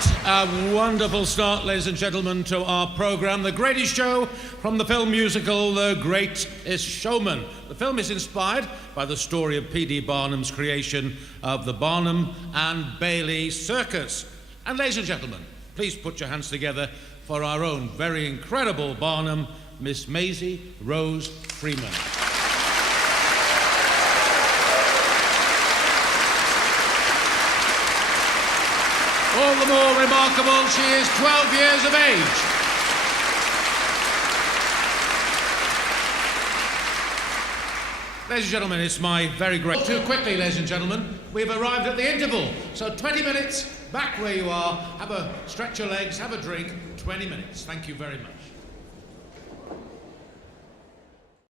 What a wonderful start, ladies and gentlemen, to our programme. The greatest show from the film musical The Greatest Showman. The film is inspired by the story of P.D. Barnum's creation of the Barnum and Bailey Circus. And ladies and gentlemen, please put your hands together for our own very incredible Barnum, Miss Maisie Rose Freeman. All the more remarkable, she is 12 years of age. Ladies and gentlemen, it's my very great... Too quickly, ladies and gentlemen, we've arrived at the interval. So 20 minutes, back where you are, have a stretch your legs, have a drink, 20 minutes. Thank you very much.